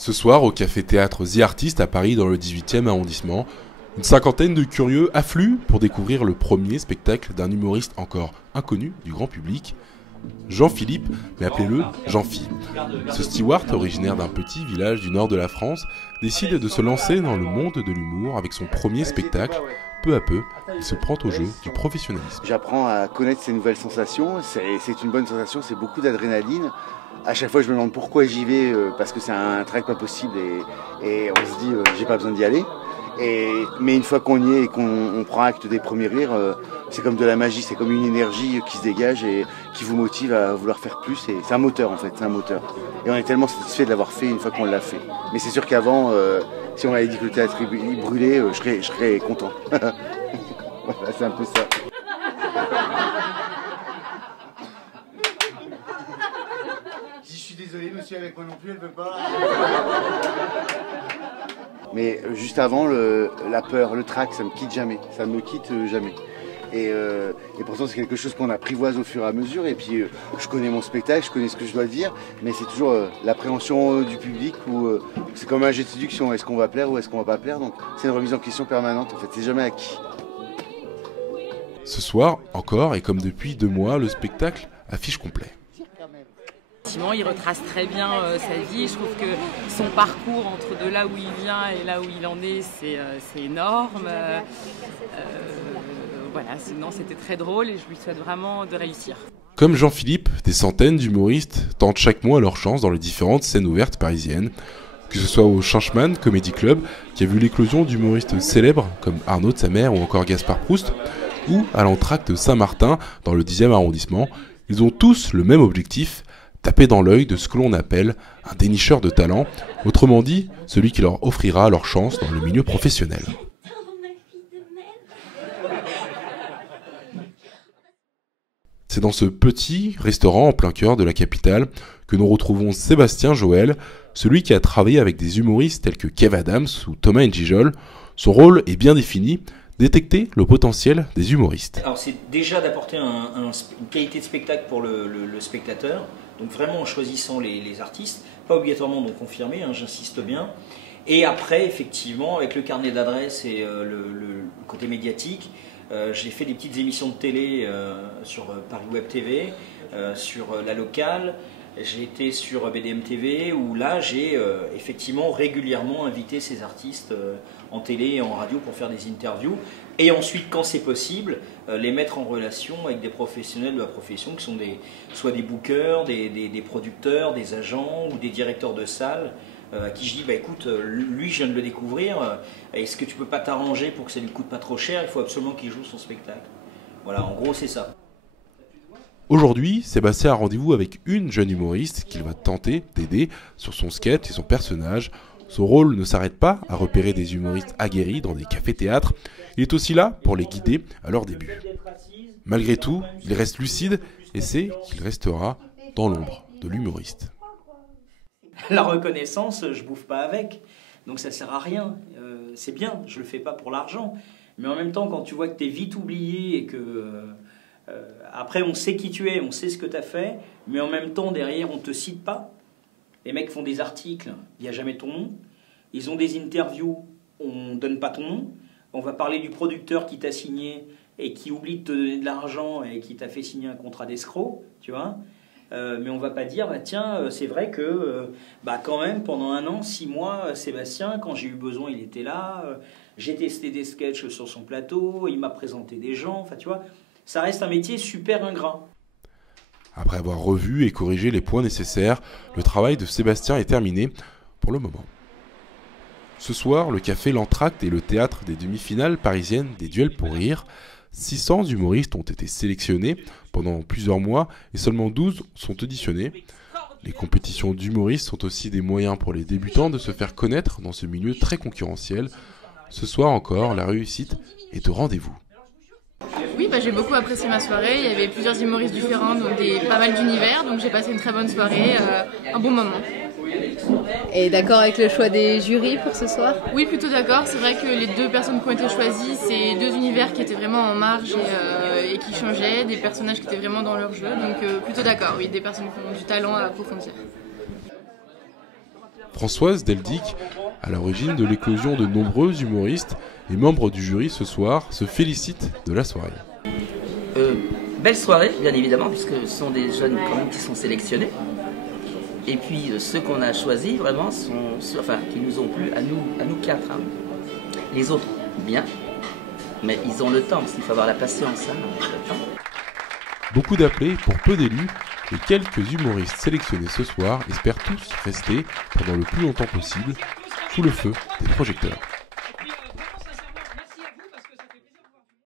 Ce soir, au café-théâtre The Artist à Paris, dans le 18e arrondissement, une cinquantaine de curieux affluent pour découvrir le premier spectacle d'un humoriste encore inconnu du grand public, Jean-Philippe, mais appelez-le Jean-Phi. Ce steward, originaire d'un petit village du nord de la France, décide de se lancer dans le monde de l'humour avec son premier spectacle. Peu à peu, il se prend au jeu du professionnalisme. J'apprends à connaître ces nouvelles sensations, c'est une bonne sensation, c'est beaucoup d'adrénaline. À chaque fois je me demande pourquoi j'y vais, parce que c'est un track pas possible et on se dit j'ai pas besoin d'y aller. Mais une fois qu'on y est et qu'on prend acte des premiers rires, c'est comme de la magie, c'est comme une énergie qui se dégage et qui vous motive à vouloir faire plus. C'est un moteur en fait, c'est un moteur. Et on est tellement satisfait de l'avoir fait une fois qu'on l'a fait. Mais c'est sûr qu'avant, si on m'avait dit que le théâtre il brûlait, je serais content. Voilà, c'est un peu ça. Je suis désolé monsieur, avec moi non plus, elle veut pas. Mais juste avant, la peur, le trac, ça me quitte jamais. Ça me quitte jamais. Et pourtant, c'est quelque chose qu'on apprivoise au fur et à mesure. Et puis, je connais mon spectacle, je connais ce que je dois dire. Mais c'est toujours l'appréhension du public où c'est comme un jet de séduction. Est-ce qu'on va plaire ou est-ce qu'on va pas plaire? Donc, c'est une remise en question permanente. En fait, c'est jamais acquis. Ce soir, encore, et comme depuis 2 mois, le spectacle affiche complet. Il retrace très bien sa vie. Je trouve que son parcours entre de là où il vient et là où il en est, c'est énorme. Voilà, sinon c'était très drôle et je lui souhaite vraiment de réussir. Comme Jean-Philippe, des centaines d'humoristes tentent chaque mois leur chance dans les différentes scènes ouvertes parisiennes. Que ce soit au Changeman Comedy Club, qui a vu l'éclosion d'humoristes célèbres comme Arnaud de sa mère ou encore Gaspard Proust, ou à l'entracte de Saint-Martin dans le 10e arrondissement, ils ont tous le même objectif: taper dans l'œil de ce que l'on appelle un dénicheur de talent, autrement dit, celui qui leur offrira leur chance dans le milieu professionnel. C'est dans ce petit restaurant en plein cœur de la capitale que nous retrouvons Sébastien Joël, celui qui a travaillé avec des humoristes tels que Kev Adams ou Thomas N'Gijol. Son rôle est bien défini: détecter le potentiel des humoristes. Alors c'est déjà d'apporter une qualité de spectacle pour le spectateur, donc vraiment en choisissant les artistes, pas obligatoirement donc confirmés, hein, j'insiste bien. Et après, effectivement, avec le carnet d'adresses et le côté médiatique, j'ai fait des petites émissions de télé sur Paris Web TV, sur La Locale. J'ai été sur BDM TV où là j'ai effectivement régulièrement invité ces artistes en télé et en radio pour faire des interviews et ensuite quand c'est possible les mettre en relation avec des professionnels de la profession qui sont soit des bookers, des producteurs, des agents ou des directeurs de salles à qui je dis bah écoute lui je viens de le découvrir, est-ce que tu peux pas t'arranger pour que ça lui coûte pas trop cher, il faut absolument qu'il joue son spectacle. Voilà, en gros c'est ça. Aujourd'hui, Sébastien a rendez-vous avec une jeune humoriste qu'il va tenter d'aider sur son sketch et son personnage. Son rôle ne s'arrête pas à repérer des humoristes aguerris dans des cafés-théâtres. Il est aussi là pour les guider à leur début. Malgré tout, il reste lucide et sait qu'il restera dans l'ombre de l'humoriste. La reconnaissance, je bouffe pas avec, donc ça sert à rien. C'est bien, je le fais pas pour l'argent. Mais en même temps, quand tu vois que tu es vite oublié et que... après, on sait qui tu es, on sait ce que tu as fait, mais en même temps, derrière, on ne te cite pas. Les mecs font des articles, il n'y a jamais ton nom. Ils ont des interviews, on ne donne pas ton nom. On va parler du producteur qui t'a signé et qui oublie de te donner de l'argent et qui t'a fait signer un contrat d'escroc, tu vois. Mais on ne va pas dire, bah, tiens, c'est vrai que quand même, pendant 1 an, 6 mois, Sébastien, quand j'ai eu besoin, il était là. J'ai testé des sketchs sur son plateau, il m'a présenté des gens, enfin, tu vois. Ça reste un métier super ingrat. Après avoir revu et corrigé les points nécessaires, le travail de Sébastien est terminé pour le moment. Ce soir, le café L'Entracte est le théâtre des demi-finales parisiennes des duels pour rire. 600 humoristes ont été sélectionnés pendant plusieurs mois et seulement 12 sont auditionnés. Les compétitions d'humoristes sont aussi des moyens pour les débutants de se faire connaître dans ce milieu très concurrentiel. Ce soir encore, la réussite est au rendez-vous. Oui, j'ai beaucoup apprécié ma soirée. Il y avait plusieurs humoristes différents, donc pas mal d'univers. Donc j'ai passé une très bonne soirée, un bon moment. Et d'accord avec le choix des jurys pour ce soir? Oui, plutôt d'accord. C'est vrai que les 2 personnes qui ont été choisies, c'est 2 univers qui étaient vraiment en marge et qui changeaient, des personnages qui étaient vraiment dans leur jeu. Donc plutôt d'accord, oui, des personnes qui ont du talent à approfondir. Françoise Deldic, à l'origine de l'éclosion de nombreux humoristes et membres du jury ce soir, se félicite de la soirée. Belle soirée, bien évidemment, puisque ce sont des jeunes quand même qui sont sélectionnés. Et puis ceux qu'on a choisis vraiment qui nous ont plu à nous quatre. Hein. Les autres, bien, mais ils ont le temps, parce qu'il faut avoir la patience. Hein, Beaucoup d'appelés pour peu d'élus, et quelques humoristes sélectionnés ce soir espèrent tous rester pendant le plus longtemps possible sous le feu des projecteurs.